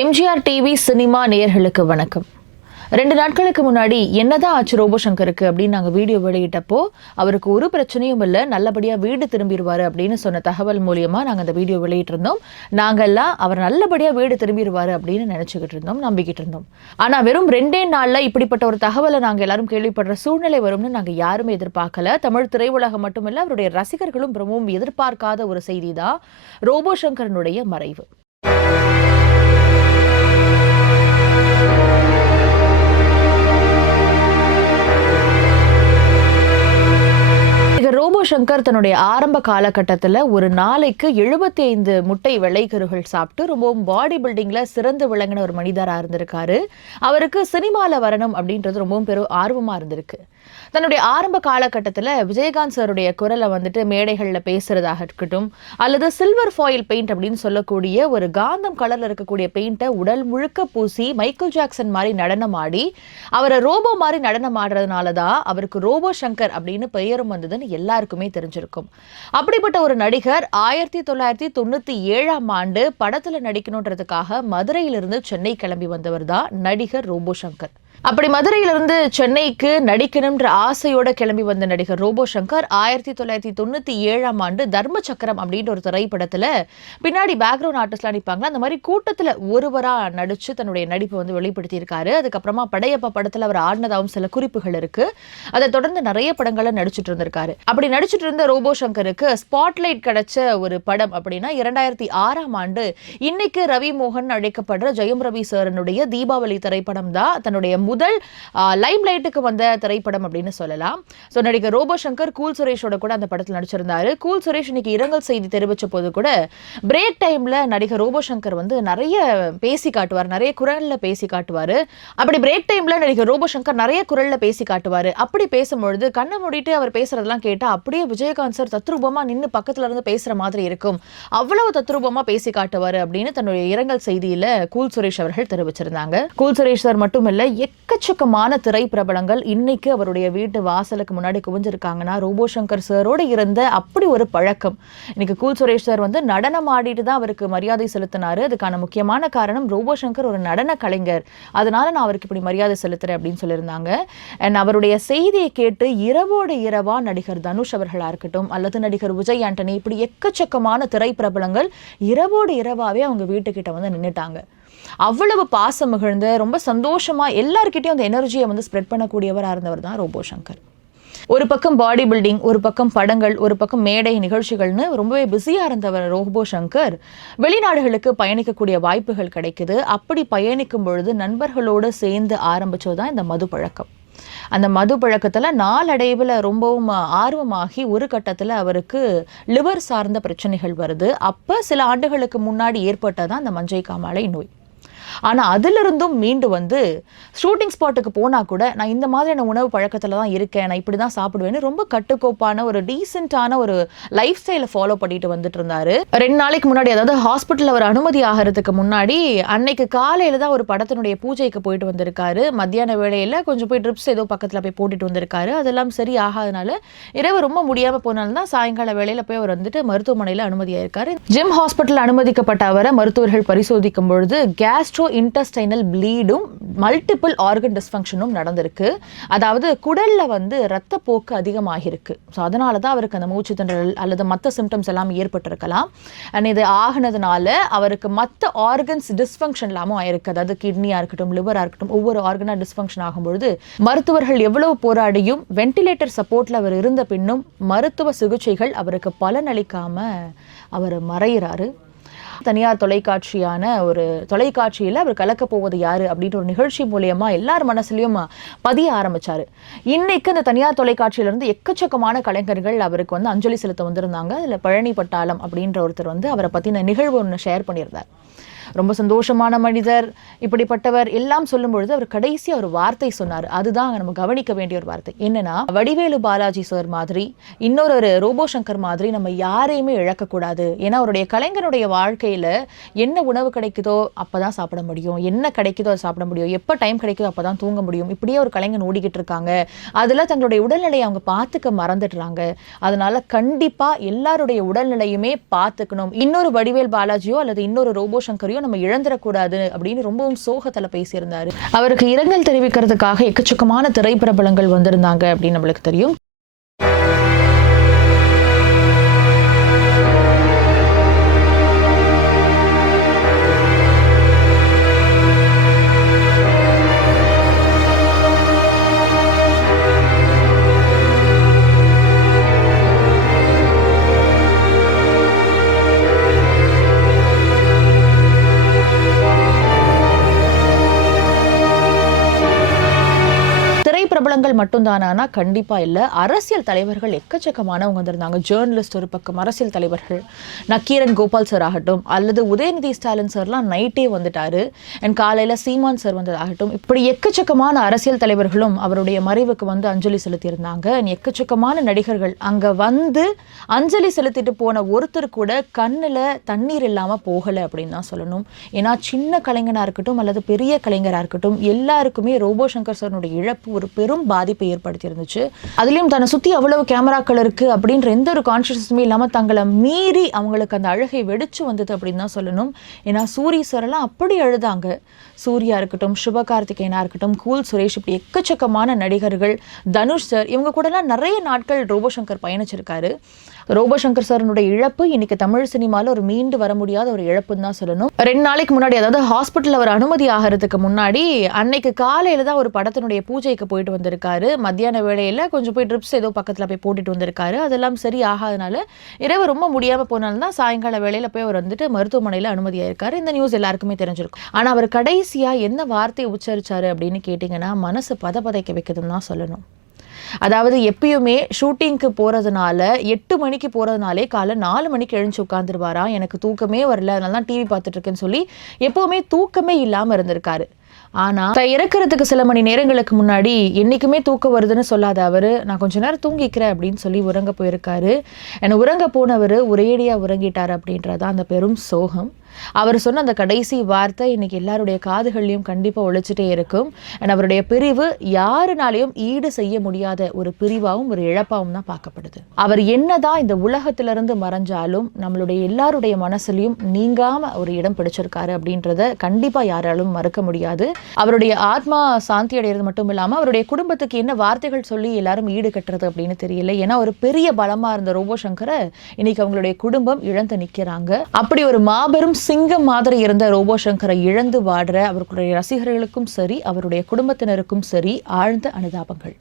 MGR TV cinema நேயர்களுக்கு வணக்கம். 2 நாட்களுக்கு முன்னாடி என்னதான் ஆச்சு ரோபோ சங்கருக்கு அப்படின்னு நாங்கள் வீடியோ வெளியிட்டப்போ அவருக்கு ஒரு பிரச்சனையும் இல்லை, நல்லபடியாக வீடு திரும்பிடுவார் அப்படின்னு சொன்ன தகவல் மூலியமா நாங்கள் அந்த வீடியோ வெளியிட்டிருந்தோம். நாங்கள்லாம் அவர் நல்லபடியாக வீடு திரும்பிடுவார் அப்படின்னு நினச்சிக்கிட்டு இருந்தோம், நம்பிக்கிட்டு இருந்தோம். ஆனால் வெறும் 2 நாளில் இப்படிப்பட்ட ஒரு தகவலை நாங்கள் எல்லாரும் கேள்விப்படுற சூழ்நிலை வரும்னு நாங்கள் யாருமே எதிர்பார்க்கல. தமிழ் திரையுலகம் மட்டுமில்லை, அவருடைய ரசிகர்களும் ரொம்பவும் எதிர்பார்க்காத ஒரு செய்தி தான் ரோபோ சங்கரனுடைய மறைவு. ரோபோ சங்கர் தன்னுடைய ஆரம்ப காலகட்டத்தில் ஒரு நாளைக்கு 75 முட்டை வெள்ளைக்கருகள் சாப்பிட்டு ரொம்பவும் பாடி பில்டிங்ல சிறந்து விளங்கின ஒரு மனிதராக இருந்திருக்காரு. அவருக்கு சினிமாவில் வரணும் அப்படின்றது ரொம்பவும் பெரும் ஆர்வமாக இருந்திருக்கு. தன்னுடைய ஆரம்ப காலகட்டத்தில் விஜயகாந்த் சாருடைய குரலை வந்துட்டு மேடைகளில் பேசுறதாக இருக்கட்டும், அல்லது சில்வர் ஃபாயில் பெயிண்ட் அப்படின்னு சொல்லக்கூடிய ஒரு காந்தம் கலர்ல இருக்கக்கூடிய பெயிண்டை உடல் முழுக்க பூசி மைக்கேல் ஜாக்சன் மாதிரி நடனம் ஆடி அவரை ரோபோ மாதிரி நடனம் ஆடுறதுனால தான் அவருக்கு ரோபோ சங்கர் அப்படின்னு பெயரும் வந்ததுன்னு எல்லாருக்குமே தெரிஞ்சிருக்கும். அப்படிப்பட்ட ஒரு நடிகர் 1997ஆம் ஆண்டு படத்துல நடிக்கணுன்றதுக்காக மதுரையிலிருந்து சென்னை கிளம்பி வந்தவர் தான் நடிகர் ரோபோ சங்கர். அப்படி மதுரையிலிருந்து சென்னைக்கு நடிக்கணும்ன்ற ஆசையோட கிளம்பி வந்த நடிகர் ரோபோ சங்கர் 1997ஆம் ஆண்டு தர்ம சக்கரம் அப்படின்ற ஒரு திரைப்படத்துல பின்னாடி பேக்ரவுண்ட் ஆர்டிஸ்ட்லாம் நடிப்பாங்க, அந்த மாதிரி கூட்டத்துல ஒருவரா நடிச்சு தன்னுடைய நடிப்பை வந்து வெளிப்படுத்தி இருக்காரு. அதுக்கப்புறமா படையப்பா படத்துல அவர் ஆடினதாகவும் சில குறிப்புகள் இருக்கு. அதை தொடர்ந்து நிறைய படங்களை நடிச்சுட்டு இருந்திருக்காரு. அப்படி நடிச்சுட்டு இருந்த ரோபோ சங்கருக்கு ஸ்பாட்லைட் கிடைச்ச ஒரு படம் அப்படின்னா 2006ஆம் ஆண்டு இன்னைக்கு ரவி மோகன் அழைக்கப்படுற ஜெயம் ரவி சாரனுடைய தீபாவளி திரைப்படம் தான் தன்னுடைய முதல் லைம் லைட்டுக்கு வந்த திரைப்படம் அப்படின்னு சொல்லலாம். ஸோ நடிகர் ரோபோ சங்கர் கூல் சுரேஷோட கூட அந்த படத்தில் நடிச்சிருந்தாரு. கூல் சுரேஷ் இன்னைக்கு இரங்கல் செய்தி தெரிவிச்ச போது கூட பிரேக் டைம்ல நடிகர் ரோபோ சங்கர் வந்து நிறைய பேசி காட்டுவார், நிறைய குரல்ல பேசி காட்டுவாரு. அப்படி பிரேக் டைம்ல நடிகர் ரோபோ சங்கர் நிறைய குரல்ல பேசி காட்டுவாரு. அப்படி பேசும்பொழுது கண்ணை மூடிட்டு அவர் பேசுறதெல்லாம் கேட்டா அப்படியே விஜயகாந்த் சார் தத்ரூபமா நின்று பக்கத்துல இருந்து பேசுற மாதிரி இருக்கும், அவ்வளவு தத்ரூபமா பேசி காட்டுவாரு அப்படின்னு தன்னுடைய இரங்கல் செய்தியில கூல் சுரேஷ் அவர்கள் தெரிவிச்சிருந்தாங்க. கூல் சுரேஷ் சார் மட்டும் இல்ல, எக்கச்சக்கமான திரைப்பிரபலங்கள் இன்னைக்கு அவருடைய வீட்டு வாசலுக்கு முன்னாடி குவிஞ்சிருக்காங்கன்னா ரோபோ சங்கர் சாரோட இருந்த அப்படி ஒரு பழக்கம். இன்னைக்கு கூல் சுரேஷ் சார் வந்து நடனம் ஆடிட்டு தான் அவருக்கு மரியாதை செலுத்தினாரு. அதுக்கான முக்கியமான காரணம் ரோபோ சங்கர் ஒரு நடன கலைஞர், அதனால நான் அவருக்கு இப்படி மரியாதை செலுத்துறேன் அப்படின்னு சொல்லியிருந்தாங்க. அண்ட் அவருடைய செய்தியை கேட்டு இரவோடு இரவா நடிகர் தனுஷ் அவர்களா இருக்கட்டும், அல்லது நடிகர் விஜய் ஆண்டனி, இப்படி எக்கச்சக்கமான திரைப்பிரபலங்கள் இரவோடு இரவாவே அவங்க வீட்டுக்கிட்ட வந்து நின்றுட்டாங்க. அவ்வளவு பாசம் மிகுந்த ரொம்ப சந்தோஷமா எல்லார்கிட்டையும் அந்த எனர்ஜியை வந்து ஸ்ப்ரெட் பண்ணக்கூடியவராக இருந்தவர் தான் ரோபோ சங்கர். ஒரு பக்கம் பாடி பில்டிங், ஒரு பக்கம் படங்கள், ஒரு பக்கம் மேடை நிகழ்ச்சிகள்னு ரொம்பவே பிஸியா இருந்தவர் ரோபோ சங்கர் வெளிநாடுகளுக்கு பயணிக்கக்கூடிய வாய்ப்புகள் கிடைக்குது. அப்படி பயணிக்கும் பொழுது நண்பர்களோடு சேர்ந்து ஆரம்பிச்சதுதான் இந்த மது பழக்கம். அந்த மது பழக்கத்தில் நாளடைவில் ரொம்பவும் ஆர்வமாகி ஒரு கட்டத்தில் அவருக்கு லிவர் சார்ந்த பிரச்சனைகள் வருது. அப்போ சில ஆண்டுகளுக்கு முன்னாடி ஏற்பட்டதான் அந்த மஞ்சை காமாலை நோய். ஆனால் அதிலிருந்தும் மீண்டு வந்து ஷூட்டிங் ஸ்பாட்டுக்கு போனால் கூட நான் இந்த மாதிரியான உணவு பழக்கத்தில் தான் இருக்கேன், நான் இப்படி தான் சாப்பிடுவேன்னு ரொம்ப கட்டுக்கோப்பான ஒரு டீசென்ட்டான ஒரு லைஃப் ஸ்டைலை ஃபாலோ பண்ணிட்டு வந்துட்டு இருந்தாரு. 2 நாளைக்கு முன்னாடி, அதாவது ஹாஸ்பிட்டலில் அவர் அனுமதி ஆகிறதுக்கு முன்னாடி அன்னைக்கு காலையில் தான் ஒரு படத்தினுடைய பூஜைக்கு போயிட்டு வந்திருக்காரு. மத்தியான வேளையில் கொஞ்சம் போய் ட்ரிப்ஸ் ஏதோ பக்கத்தில் போய் போட்டுட்டு வந்திருக்காரு. அதெல்லாம் சரி ஆகாதனால இரவு ரொம்ப முடியாமல் போனாலும் தான் சாயங்கால வேளையில் போய் அவர் வந்துட்டு மருத்துவமனையில் அனுமதியாயிருக்காரு. ஜிம் ஹாஸ்பிட்டல் அனுமதிக்கப்பட்ட அவரை மருத்துவர்கள் பரிசோதிக்கும் பொழுது கேஸ்ட்ரோ இன்டெஸ்டைனல் ப்ளீடும் மல்டிபிள் ஆர்கன் டிஸ்ஃபங்க்ஷனும் நடந்திருக்கு. அதாவது குடல்ல வந்து ரத்தப்போக்கு அதிகமாகிருக்கு. ஸோ அதனால தான் அவருக்கு அந்த மூச்சு திணறல் அல்லது மற்ற சிம்டம்ஸ் எல்லாம் ஏற்பட்டிருக்கலாம். அண்ட் இது ஆகினதுனால அவருக்கு மற்ற ஆர்கன்ஸ் டிஸ்ஃபங்க்ஷன் இல்லாமல் ஆயிருக்கு. அதாவது கிட்னியா இருக்கட்டும், லிவரா இருக்கட்டும், ஒவ்வொரு ஆர்கனா டிஸ்ஃபங்க்ஷன் ஆகும்பொழுது மருத்துவர்கள் எவ்வளவு போராடியும் வென்டிலேட்டர் சப்போர்ட்ல அவர் இருந்த பின்னும் மருத்துவ சிகிச்சைகள் அவருக்கு பலனளிக்காம அவர் மறைகிறாரு. தனியார் தொலைக்காட்சியான ஒரு தொலைக்காட்சியில் அவர் கலக்க போவது யாரு அப்படின்ற ஒரு நிகழ்ச்சி மூலியமா எல்லார் மனசுலையும் பதிய ஆரம்பிச்சாரு. இன்னைக்கு அந்த தனியார் தொலைக்காட்சியிலிருந்து எக்கச்சக்கமான கலைஞர்கள் அவருக்கு வந்து அஞ்சலி செலுத்த வந்திருந்தாங்க. அதில் பழனி பட்டாளம் அப்படின்ற ஒருத்தர் வந்து அவரை பத்தின நிகழ்வு ஒன்று ஷேர் பண்ணியிருந்தார். ரொம்ப சந்தோஷமான மனிதர், இப்படிப்பட்டவர் எல்லாம் சொல்லும் பொழுது அவர் கடைசி ஒரு வார்த்தை சொன்னார். அதுதான் நம்ம கவனிக்க வேண்டிய ஒரு வார்த்தை. என்னன்னா, வடிவேலு பாலாஜி சார் மாதிரி இன்னொரு ரோபோ சங்கர் மாதிரி நம்ம யாரையுமே இழக்கக்கூடாது. ஏன்னா அவருடைய கலைஞருடைய வாழ்க்கையில என்ன உணவு கிடைக்குதோ அப்பதான் சாப்பிட முடியும், என்ன கிடைக்குதோ அதை சாப்பிட முடியும், எப்போ டைம் கிடைக்குதோ அப்பதான் தூங்க முடியும். இப்படியே ஒரு கலைஞர் ஓடிக்கிட்டு இருக்காங்க. அதுல தங்களுடைய உடல்நிலையை அவங்க பார்த்துக்க மறந்துடுறாங்க. அதனால கண்டிப்பா எல்லாருடைய உடல்நிலையுமே பார்த்துக்கணும். இன்னொரு வடிவேல் பாலாஜியோ அல்லது இன்னொரு ரோபோ சங்கரையோ திரைப்படங்களையும் நம்ம இழந்துடக்கூடாது அப்படின்னு ரொம்பவும் சோகத்துல பேசியிருந்தாரு. அவருக்கு இரங்கல் தெரிவிக்கிறதுக்காக எக்கச்சக்கமான திரைப்பிரபலங்கள் வந்திருந்தாங்க அப்படின்னு நம்மளுக்கு தெரியும். பிரபலங்கள் மட்டும்தானா? கண்டிப்பா இல்ல. அரசியல் தலைவர்கள் எக்கச்சக்கமானவங்க வந்திருந்தாங்க. ஜேர்னலிஸ்ட் ஒரு பக்கம், அரசியல் தலைவர்கள் நக்கீரன் கோபால் சார் ஆகட்டும், அல்லது உதயநிதி ஸ்டாலின் சார்லாம் நைட்டே வந்துட்டாரு. அண்ட் காலையில சீமான் சார் வந்ததாகட்டும், இப்படி எக்கச்சக்கமான அரசியல் தலைவர்களும் அவருடைய மறைவுக்கு வந்து அஞ்சலி செலுத்தியிருந்தாங்க. எக்கச்சக்கமான நடிகர்கள் அங்க வந்து அஞ்சலி செலுத்திட்டு போன ஒருத்தர் கூட கண்ணுல தண்ணீர் இல்லாம போகல அப்படின்னு தான் சொல்லணும். ஏன்னா சின்ன கலைஞனா இருக்கட்டும் அல்லது பெரிய கலைஞரா இருக்கட்டும், எல்லாருக்குமே ரோபோ சங்கர் சாருடைய இழப்பு ஒரு பெரும் பாதிப்பை ஏற்படுத்தி இருந்துச்சு. அதுலயும் தன்னை சுத்தி அவ்வளவு கேமராக்கள் இருக்கு அப்படின்ற எந்த ஒரு கான்சியஸுமே இல்லாம தங்களை மீறி அவங்களுக்கு அந்த அழுகை வெடிச்சு வந்தது அப்படின்னு தான் சொல்லணும். ஏன்னா சூரி சார் எல்லாம் அப்படி அழுதாங்க. சூர்யா இருக்கட்டும், சிவகார்த்திகேயனா இருக்கட்டும், கூல் சுரேஷ், இப்படி எக்கச்சக்கமான நடிகர்கள், தனுஷ் சார், இவங்க கூட எல்லாம் நிறைய நாட்கள் ரோபோ சங்கர் பயணிச்சிருக்காரு. ரோபோ சங்கர் சாரனுடைய இழப்பு இன்னைக்கு தமிழ் சினிமாவில் ஒரு மீண்டு வர முடியாத ஒரு இழப்புன்னு தான் சொல்லணும். 2 நாளைக்கு முன்னாடி, அதாவது ஹாஸ்பிட்டல் அவர் அனுமதி ஆகிறதுக்கு முன்னாடி அன்னைக்கு காலையில தான் ஒரு படத்தினுடைய பூஜைக்கு போயிட்டு வந்திருக்காரு. மத்தியான வேளையில கொஞ்சம் போய் ட்ரிப்ஸ் ஏதோ பக்கத்தில் போய் போட்டுட்டு வந்திருக்காரு. அதெல்லாம் சரி ஆகாதனால இரவு ரொம்ப முடியாம போனாலும் தான் சாயங்கால வேளையில போய் அவர் வந்துட்டு மருத்துவமனையில் அனுமதியாயிருக்காரு. இந்த நியூஸ் எல்லாருக்குமே தெரிஞ்சிருக்கும். ஆனா அவர் கடைசியா என்ன வார்த்தையை உச்சரிச்சாரு அப்படின்னு கேட்டீங்கன்னா, மனசு பதைக்க வைக்குதுன்னு தான் சொல்லணும். அதாவது எப்பயுமே ஷூட்டிங்க்கு போறதுனால 8 மணிக்கு போறதுனாலே காலை 4 மணிக்கு எழுந்து உட்காந்துருவாராம். எனக்கு தூக்கமே வரல, அதனால தான் டிவி பார்த்துட்டு இருக்கேன்னு சொல்லி எப்பவுமே தூக்கமே இல்லாம இருந்திருக்காரு. ஆனா இறக்குறதுக்கு சில மணி நேரங்களுக்கு முன்னாடி என்னைக்குமே தூக்கம் வருதுன்னு சொல்லாத அவரு, நான் கொஞ்ச நேரம் தூங்கிக்கிறேன் அப்படின்னு சொல்லி உறங்க போயிருக்காரு. உறங்க போனவர் ஒரேடியா உறங்கிட்டாரு அப்படின்றதான் அந்த பெரும் சோகம். அவர் சொன்ன அந்த கடைசி வார்த்தை இன்னைக்கு எல்லாருடைய காதுகள்லையும் கண்டிப்பா ஒழிச்சுட்டே இருக்கும். அவருடைய பிரிவு யாருனாலையும் ஈடு செய்ய முடியாத ஒரு பிரிவாகவும் ஒரு இழப்பாகவும் தான் பார்க்கப்படுது. அவர் என்னதான் இந்த உலகத்திலிருந்து மறைஞ்சாலும் நம்மளுடைய எல்லாருடைய மனசுலையும் நீங்காம ஒரு இடம் பிடிச்சிருக்காரு அப்படின்றத கண்டிப்பா யாராலும் மறுக்க முடியாது. அவருடைய ஆத்மா சாந்தி அடைகிறது மட்டும் இல்லாம அவருடைய குடும்பத்துக்கு என்ன வார்த்தைகள் சொல்லி எல்லாரும் ஈடு கட்டுறது அப்படின்னு தெரியல. ஏன்னா ஒரு பெரிய பலமா இருந்த ரோபோ சங்கரை இன்னைக்கு அவங்களுடைய குடும்பம் இழந்து நிக்கிறாங்க. அப்படி ஒரு மாபெரும் சிங்கம் மாதிரி இருந்த ரோபோ சங்கரை இழந்து வாடுற அவர்களுடைய ரசிகர்களுக்கும் சரி, அவருடைய குடும்பத்தினருக்கும் சரி, ஆழ்ந்த அனுதாபங்கள்.